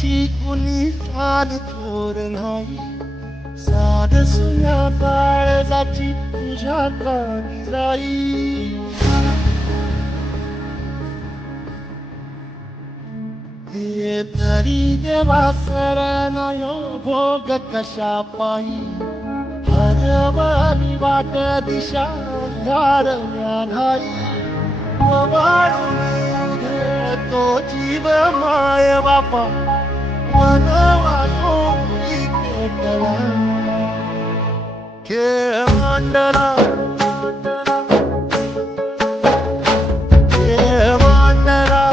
अशी कुणी साध थोर नाही. साध सुया काळजाची तुझ्या काळी जाई. हे तरी देवा सरनायो भोग कशा पायी. हरवानी वाट दिशा धारण्या नाही. वाढून तो जीव माय बापा wanaw akong ikadala Kemandala Kemandala